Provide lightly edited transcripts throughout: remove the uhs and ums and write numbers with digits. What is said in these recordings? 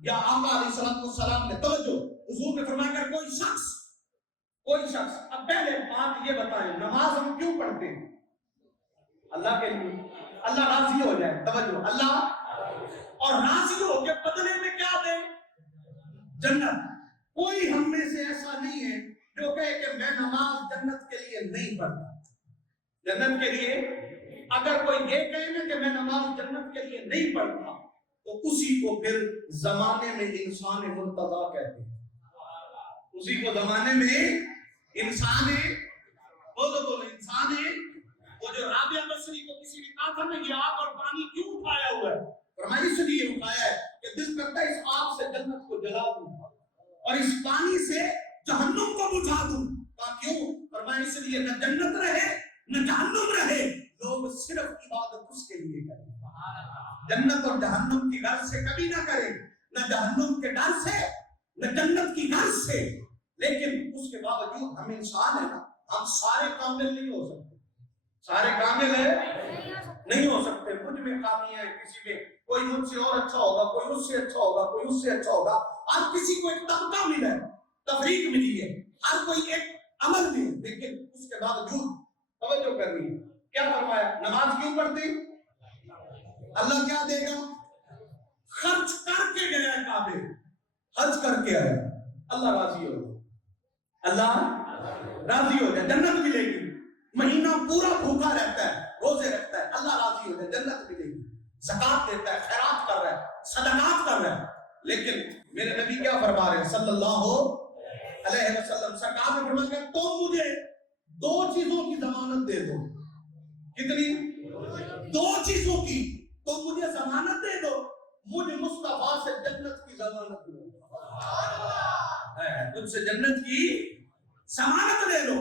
یا آقا علیہ السلام نے توجہ حضور نے فرمایا کہ کوئی شخص اب پہلے بات یہ بتائیں نماز ہم کیوں پڑھتے ہیں؟ اللہ کے لیے، اللہ راضی ہو جائے، توجہ اللہ، اور راضی ہو کے بدلے میں کیا دے؟ جنت۔ کوئی ہم میں سے ایسا نہیں ہے جو کہے کہ میں نماز جنت کے لیے نہیں پڑھتا۔ جنت کے لیے اگر کوئی یہ کہے نا کہ میں نماز جنت کے لیے نہیں پڑھتا تو اسی کو پھر زمانے میں انسان مرتضی کہتے ہیں۔ اسی کو زمانے میں انسان ہے وہ جو رابعہ بصری کو کسی نے کہا تھا نا یہ آگ اور پانی کیوں اٹھایا ہوا ہے؟ فرمایا اس لیے اٹھایا ہے کہ دل کرتا ہے اس آگ سے جنت کو جلا دوں اور اس پانی سے جہنم کو بجھا دوں۔ کیوں؟ فرمایا اس لیے نہ جنت رہے نہ جہنم رہے، لوگ صرف عبادت اس کے لیے کریں۔ جنت اور جہنم کی غرض سے کبھی نہ کریں، نہ جہنم کے ڈر سے نہ جنت کی غرض سے، لیکن اس کے باوجود ہم انسان ہیں نا، ہم سارے کامل نہیں ہو سکتے، سارے کامل نہیں ہو سکتے۔ مجھ میں خامیاں ہیں، کسی میں کوئی مجھ سے اور اچھا ہوگا، کوئی اس سے اچھا ہوگا، کوئی اس سے اچھا ہوگا۔ ہر کسی کو ایک طبقہ ملا ہے، تفریق ملی ہے، ہر کوئی ایک عمل میں، لیکن اس کے باوجود توجہ کرنی ہے۔ کیا فرمایا؟ نماز کیوں پڑھتے؟ اللہ کیا دے گا؟ خرچ کر کے گیا ہے کعبے، حج کر کے آیا، اللہ راضی ہو جائے، اللہ راضی ہو جائے، جنت ملے گی۔ مہینہ پورا بھوکا رہتا ہے، روزے رکھتا ہے، اللہ راضی ہو جائے، جنت ملے گی۔ زکات دیتا ہے، خیرات کر رہا ہے، صدقات کر رہا ہے، لیکن میرے نبی کیا فرما رہے ہیں صلی اللہ علیہ وسلم؟ زکات میں فرمایا کہ تم مجھے دو چیزوں کی ضمانت دے دو۔ کتنی؟ دو چیزوں کی۔ تم مجھے ضمانت دے دو، مجھے مصطفیٰ سے جنت کی ضمانت دے دو، تجھ سے جنت کی ضمانت لے لو،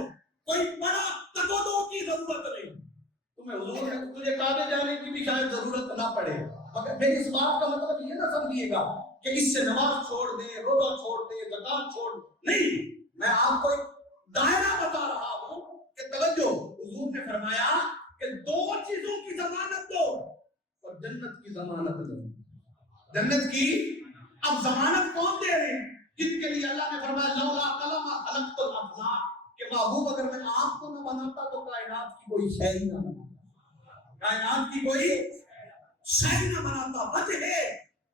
کوئی بڑا تقدو کی ضرورت نہیں۔ تمہیں حضور نے تجھے کعبے جانے کی بھی شاید ضرورت نہ پڑے، مگر میری اس بات کا مطلب یہ نہ سمجھیے گا کہ اس سے نماز چھوڑ دے، روزہ چھوڑ دے، زکات چھوڑ دے، نہیں، میں آپ کو ایک دائرہ بتا رہا ہوں کہ توجہ، حضور نے فرمایا کہ دو چیزوں کی ضمانت دو اور جنت کی ضمانت دو۔ جنت کی اب ضمانت کون دے رہے ہیں؟ جن کے لیے اللہ نے فرمایا لولا قلم خلقت الافلاق، کہ محبوب اگر میں آپ کو نہ بناتا تو کائنات کی کوئی شے ہی نہ بناتا، کائنات کی کوئی شے نہ بناتا۔ وجہ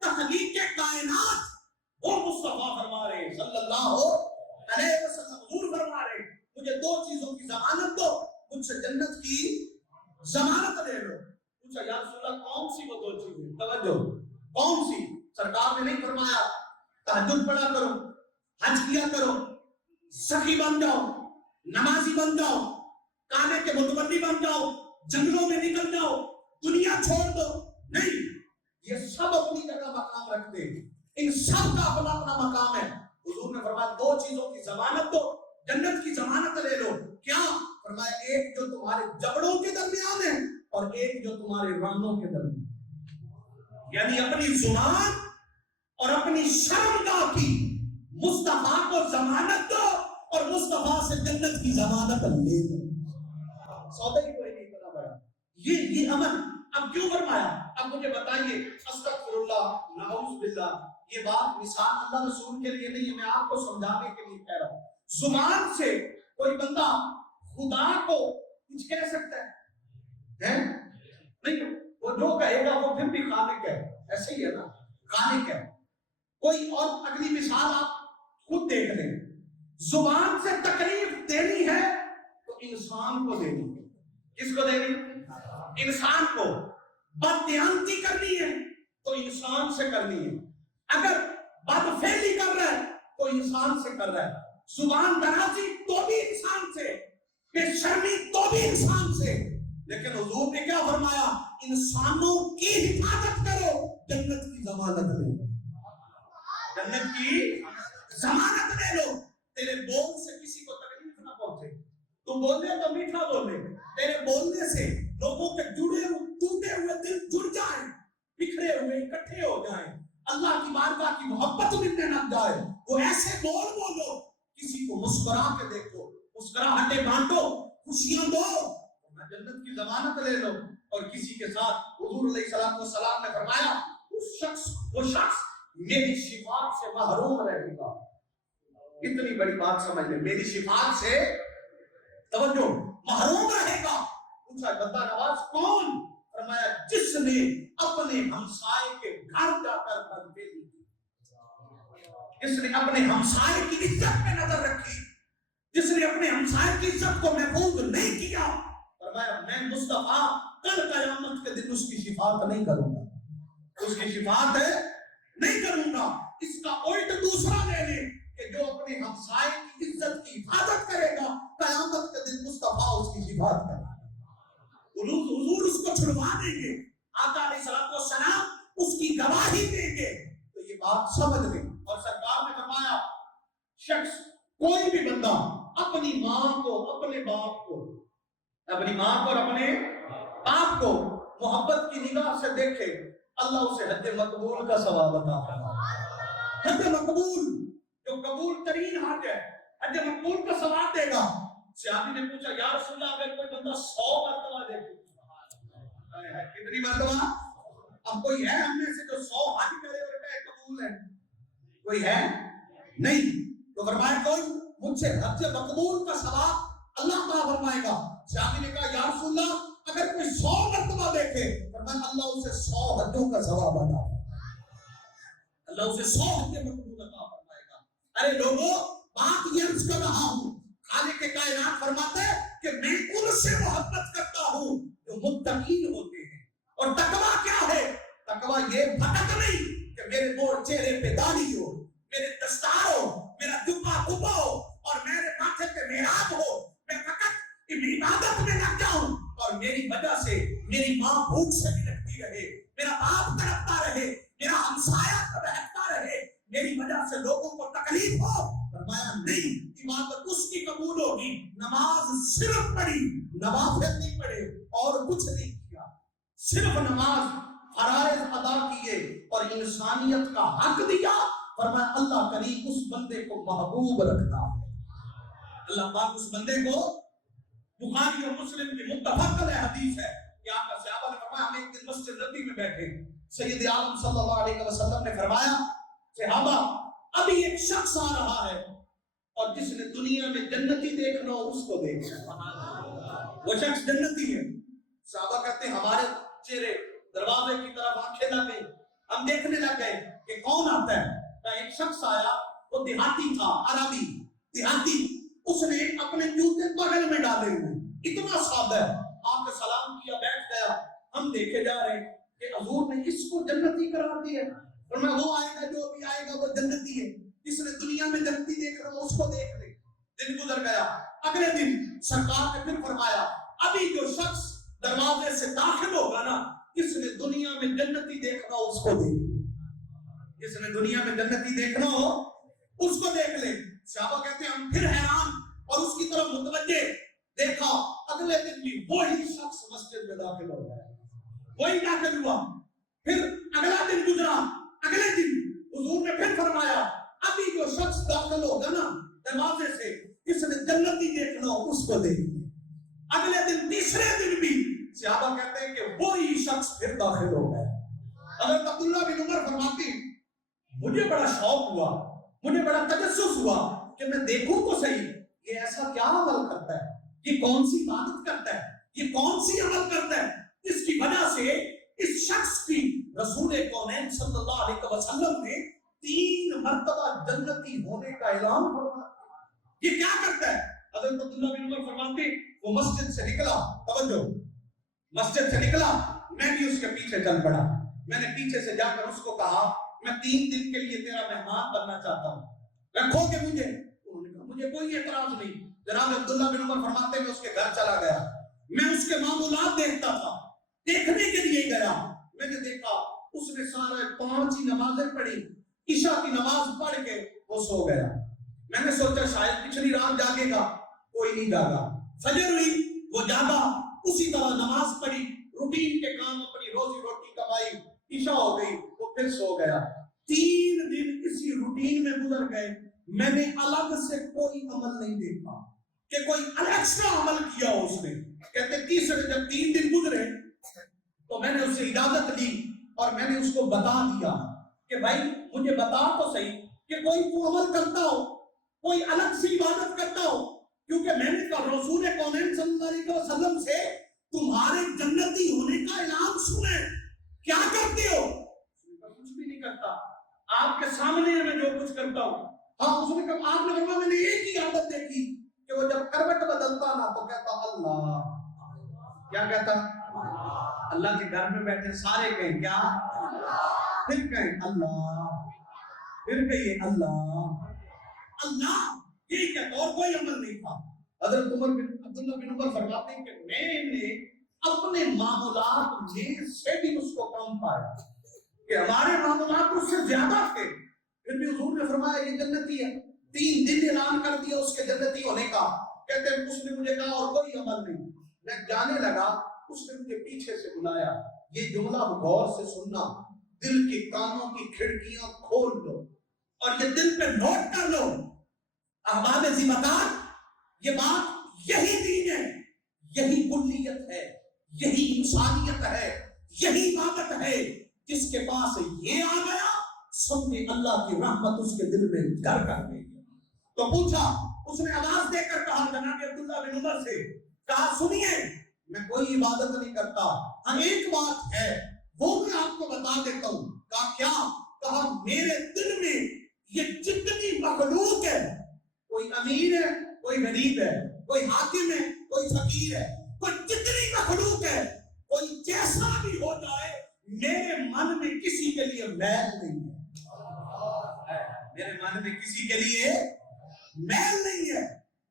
تخلیق کائنات وہ مصطفیٰ فرما رہے ہیں صلی اللہ علیہ وسلم، حضور فرما رہے ہیں مجھے دو چیزوں کی ضمانت دو، مجھ سے جنت کی ضمانت لے لو۔ پوچھا یا رسول اللہ کون سی وہ دو چیزیں؟ توجہ، کون سی؟ سرکار نے نہیں فرمایا تہجد پڑھا کرو، حج کیا کرو، سخی بن جاؤ، نمازی بن جاؤ، کعبے کے متولی بن جاؤ، جنگلوں میں نکل جاؤ، دنیا چھوڑ دو، نہیں، یہ سب اپنی جگہ مقام رکھتے ہیں، ان سب کا اپنا اپنا مقام ہے۔ حضور نے فرمایا دو چیزوں کی ضمانت دو، جنت کی ضمانت لے لو۔ کیا؟ فرمایا ایک جو تمہارے جبڑوں کے درمیان ہے اور ایک جو تمہارے رانوں کے درمیان، یعنی اپنی زبان اور اپنی شرمگاہ کی مصطفیٰ کو ضمانت دو اور مصطفیٰ سے جنت کی ضمانت لے دو۔ سودا ہی کوئی نہیں بنا بڑا یہ عمل۔ اب کیوں فرمایا؟ اب مجھے بتائیے، استغفر اللہ، نعوذ باللہ، یہ بات مثال اللہ رسول کے لیے نہیں ہے، میں آپ کو سمجھانے کے لیے کہہ رہا ہوں۔ زبان سے کوئی بندہ خدا کو کچھ کہہ سکتا ہے؟ نہیں، وہ جو کہے گا وہ پھر بھی خالق ہے، ایسے ہی ہے نا، خالق ہے۔ کوئی اور اگلی مثال آپ خود دیکھ لیں، زبان سے تکلیف دینی ہے تو انسان کو دینی ہے۔ کس کو دینی؟ انسان کو۔ بددیانتی کرنی ہے تو انسان سے کرنی ہے، اگر بدفعلی کر رہا ہے تو انسان سے کر رہا ہے، زبان درازی تو بھی انسان سے، بے شرمی تو بھی انسان سے۔ لیکن حضور نے کیا فرمایا؟ انسانوں کی حفاظت کرو، جنت کی ضمانت لے لو، جنت کی ضمانت لے لو۔ تیرے بول سے کسی کو تکلیف نہ پہنچے، تو بولنے تو میٹھا بولے، تیرے بولنے سے لوگوں کے جڑے ہوئے ٹوٹے ہوئے دل جڑ جائیں، بکھرے ہوئے اکٹھے ہو جائیں، اللہ کی بارگاہ کی محبت ملنے لگ جائے، وہ ایسے بول بولو، کسی کو مسکرا کے دیکھو، مسکراہٹیں بانٹو، خوشیاں دو، جنت کی ضمانت لے لو۔ اور کسی کے ساتھ حضور علیہ السلام نے فرمایا وہ شخص میری شفاعت سے محروم رہے گا. اتنی بڑی بات سمجھ لیں, میری شفاعت سے توجہ محروم رہے گا. پوچھا بندہ نواز کون؟ فرمایا جس نے اپنے ہمسائے کے گھر جا کر بدبینی کی, جس نے اپنے ہمسائے کی عزت پہ نظر رکھی, جس نے اپنے ہمسائے کی عزت کو محفوظ نہیں کیا. فرمایا میں مصطفیٰ کل قیامت کے دن اس کی شفاعت نہیں کروں گا, اس کی شفاعت نہیں کروں گا. اس کا الٹ دوسرا لے لے کہ جو اپنے ہمسائے کی عزت کی حفاظت کرے گا, قیامت کے دن مصطفیٰ اس کی شفاعت کرے گا. حضور اس کو چھڑوا دیں گے, آقا علیہ السلام اس کی گواہی دیں گے. تو یہ بات سمجھ لیں. اور سرکار نے فرمایا شخص کوئی بھی بندہ اپنی ماں کو, اپنے باپ کو, اپنی ماں کو اور اپنے باپ کو محبت کی نگاہ سے دیکھے, اللہ اسے حج مقبول کا ثواب عطا فرمائے. حج مقبول جو قبول ترین حج ہے, حج مقبول کا ثواب دے گا. صحابی نے پوچھا یا رسول اللہ اگر کوئی بندہ 100 مرتبہ دیکھے, کتنی مرتبہ؟ اب کوئی ہے ہم میں سے جو 100 حج کرے اور کہے قبول ہے؟ کوئی ہے نہیں. تو فرمایا کوئی مجھ سے حج مقبول کا ثواب اللہ تعالیٰ فرمائے گا. صحابی نے کہا یا رسول اللہ اگر کوئی 100 مرتبہ دیکھے, فرمایا اللہ اسے 100 حجوں کا ثواب عطا, اللہ اسے 100 حج مقبول عطا فرمائے گا. ارے لوگوں بات یہ عرض کر رہا ہوں, خالق کائنات فرماتے ہیں کہ میں ان سے محبت کرتا ہوں جو متقین ہوتے ہیں. اور تقویٰ کیا ہے؟ تقویٰ یہ بھٹک نہیں کہ میرے مور چہرے پہ داڑھی ہو, میرے دستار ہو, میرا جبہ کبا ہو اور میرے ماتھے پہ محراب ہو, میں فقط عبادت میں لگ جاؤں اور میری وجہ سے میری ماں بھوک سے بھی لگتی رہے, میرا باپ تڑپتا رہے, میرا ہمسایہ بہکتا رہے, میری وجہ سے لوگوں کو تکلیف ہو. فرمایا نہیں, عبادت اس کی قبول ہوگی نماز صرف پڑھی, نوافل نہیں پڑھے اور کچھ نہیں کیا, صرف نماز فرائض ادا کیے اور انسانیت کا حق دیا. فرمایا اللہ کریم اس بندے کو محبوب رکھتا ہے. اللہ پاک اس بندے کو, بخاری اور مسلم کی متفق علیہ حدیث ہے کہ آپ کا صحابہ نے فرمایا ہم ایک دن مسجد نبی میں بیٹھے, سید عالم صلی اللہ علیہ وسلم نے فرمایا صحابہ ابھی ایک شخص آ رہا ہے اور جس نے دنیا میں جنتی دیکھنا ہو اس کو دیکھنا, وہ شخص جنتی ہے. صحابہ کہتے ہیں ہمارے چہرے دروازے کی طرف آنکھیں لگ گئی, ہم دیکھنے لگ گئے کہ کون آتا ہے. ایک شخص آیا, وہ دیہاتی تھا, عربی دیہاتی, اس نے اپنے جوتے بغل میں ڈالے ہوئے, اتنا سادہ ہے. آپ نے سلام کیا, بیٹھ گیا. ہم دیکھے جا رہے کہ حضور نے اس کو جنتی قرار دیا. فرمایا وہ آئے گا, جو بھی آئے گا وہ جنتی ہے, جس نے دنیا میں جنتی دیکھ رہا ہو اس کو دیکھ لے. دن گزر گیا. اگلے دن سرکار نے پھر فرمایا ابھی جو شخص دروازے سے داخل ہوگا نا, جس نے دنیا میں جنتی دیکھنا ہو اس کو دیکھ, جس نے دنیا میں جنتی دیکھنا ہو اس کو دیکھ لے. صحابہ کہتے ہیں ہم پھر حیران اور اس کی طرف متوجہ, دیکھا اگلے دن بھی وہی شخص مسجد میں داخل ہو گیا, وہی داخل ہوا. پھر اگلا دن گزرا, اگلے دن حضور نے پھر فرمایا ابھی جو شخص داخل ہوگا نا دروازے سے, جس نے جنتی دیکھنا ہو اس کو دیکھ لے. اگلے دن تیسرے دن بھی صحابہ کہتے ہیں کہ وہی شخص پھر داخل ہو گیا. حضرت عبداللہ بن عمر فرماتے ہیں مجھے بڑا شوق ہوا, مجھے بڑا تجسس ہوا کہ میں دیکھوں تو صحیح یہ ایسا کیا عمل کرتا ہے, یہ کون سی عبادت کرتا ہے, یہ کون سی عمل کرتا ہے جس کی وجہ سے اس شخص کی رسول کونین صلی اللہ علیہ وسلم نے 3 مرتبہ جنتی ہونے کا اعلان فرمایا. یہ کیا کرتا ہے؟ حضرت عبداللہ بن عمر فرماتے وہ مسجد سے نکلا, توجہ, مسجد سے نکلا, میں بھی اس کے پیچھے چل پڑا. میں نے پیچھے سے جا کر اس کو کہا میں 3 دن کے لیے تیرا مہمان بننا چاہتا ہوں, رکھو گے مجھے؟ انہوں نے کہا مجھے کوئی اعتراض نہیں. جناب عبداللہ بن عمر فرماتے ہیں میں اس کے گھر چلا گیا, میں اس کے معمولات دیکھتا تھا, دیکھنے کے لیے گیا. میں نے دیکھا اس نے سارے 5 ہی نمازیں پڑھی, عشاء کی نماز پڑھ کے وہ سو گیا. میں نے سوچا شاید پچھلی رات جاگے گا, کوئی نہیں جاگا. فجر ہوئی, وہ جاگا, اسی طرح نماز پڑھی, روٹین کے کام اپنی روزی روٹی کمائی, عشاء ہو گئی, وہ پھر سو گیا. 3 دن اسی روٹین میں گزر گئے. میں نے الگ سے کوئی عمل نہیں دیکھا کہ کوئی ایکسٹرا عمل کیا ہو اس نے. کہتے تیسرے جب 3 دن گزرے تو میں نے اس سے اجازت لی اور میں نے اس کو بتا دیا کہ بھائی مجھے بتا تو صحیح کہ کوئی تو عمل کرتا ہو، کوئی الگ سی عبادت کرتا ہو، کیونکہ میں نے کہا رسول کونین صلی اللہ علیہ وسلم سے تمہارے جنتی ہونے کا اعلان سنے، کیا کرتے ہو؟ کچھ بھی نہیں کرتا، آپ کے سامنے میں جو کچھ کرتا ہوں۔ ہاں اس نے کہا، آپ نے فرمایا میں نے ایک ہی عادت دیکھی کہ وہ جب کروٹ بدلتا نا تو کہتا اللہ، کیا کہتا؟ اللہ کے گھر میں بیٹھے سارے کہیں کیا؟ پھر کہیں اللہ، پھر کہیں اللہ اللہ، یہ کہتا، اور کوئی عمل نہیں تھا۔ حضرت عمر بن عبداللہ بن عمر فرماتے ہیں کہ میں نے اپنے معمولات میں سے بھی اس کو کم پایا کہ ہمارے معمولات اس سے زیادہ تھے، پھر بھی حضور نے فرمایا یہ جنتی ہے۔ 3 دن اعلان کر دیا اس کے جنتی ہونے کا، کہتے ہیں اس نے مجھے کہا اور کوئی عمل نہیں۔ میں جانے لگا، اس نے مجھے پیچھے سے بلایا، یہ جملہ غور سے سننا، دل کے کانوں کی کھڑکیاں کھول دو اور یہ دل پہ نوٹ کر لو۔ احباب ذمہ، یہ بات یہی دین ہے، یہی کلیت ہے، یہی انسانیت ہے، یہی عبادت ہے۔ جس کے پاس یہ آ گیا، سمجھے اللہ کی رحمت اس کے دل میں گھر کر گئی۔ تو پوچھا، اس نے آواز دے کر کہا جناب عبداللہ بن عمر سے، کہا سنیے میں کوئی عبادت نہیں کرتا، ہاں ایک بات ہے وہ میں آپ کو بتا دیتا ہوں۔ کہا کیا؟ کہا میرے دل میں یہ جتنی مخلوق ہے، کوئی امیر ہے، کوئی غریب ہے، کوئی حاکم ہے، کوئی فقیر ہے، کوئی جتنی مخلوق ہے، کوئی جیسا بھی ہو جائے، میرے من میں کسی کے لیے میل نہیں ہے، میرے من میں کسی کے لیے میل نہیں ہے،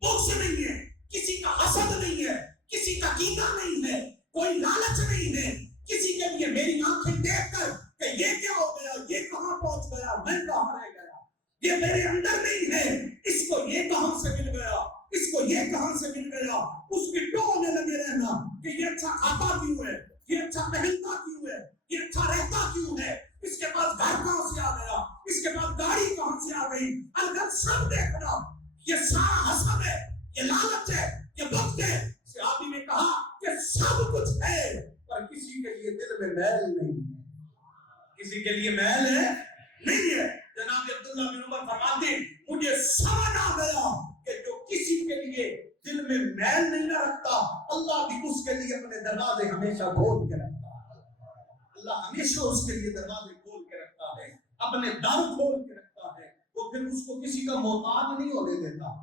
بغض نہیں ہے، کسی کا حسد نہیں ہے، کسی کا کینہ نہیں ہے، کوئی لالچ نہیں ہے کسی کے لیے۔ میری آنکھیں دیکھ کر کہ یہ کیا ہو گیا، یہ کہاں پہنچ گیا، میں کہاں رہ گیا، یہ میرے اندر نہیں ہے، اس کو یہ کہاں سے مل گیا، اس کو یہ کہاں سے مل گیا، اس کی ٹونے لگے رہنا کہ یہ اچھا کھاتا کیوں ہے، یہ اچھا پہنتا کیوں ہے، یہ اچھا رہتا کیوں ہے، اس کے پاس گھر کہاں سے آ گیا، اس کے پاس گاڑی کہاں سے آ گئی۔ اگر سب دیکھنا یہ سارا حسد ہے، یہ لالچ ہے، یہ بغض ہے۔ صحابی نے کہا کہ سب کچھ ہے پر کسی کے لیے دل میں میل نہیں ہے، کسی کے لیے میل ہے نہیں ہے۔ جناب عبداللہ بن عمر فرماتے ہیں مجھے سمجھ آ گیا کہ جو کسی کے لیے دل میں میل نہیں نہ رکھتا، اللہ بھی اس کے لیے اپنے دروازے ہمیشہ کھول کے رکھتا ہے، اللہ ہمیشہ اس کے لیے دروازے کھول کے رکھتا ہے، اپنے در کھول کے رکھتا ہے، وہ پھر اس کو کسی کا محتاج نہیں ہونے دیتا۔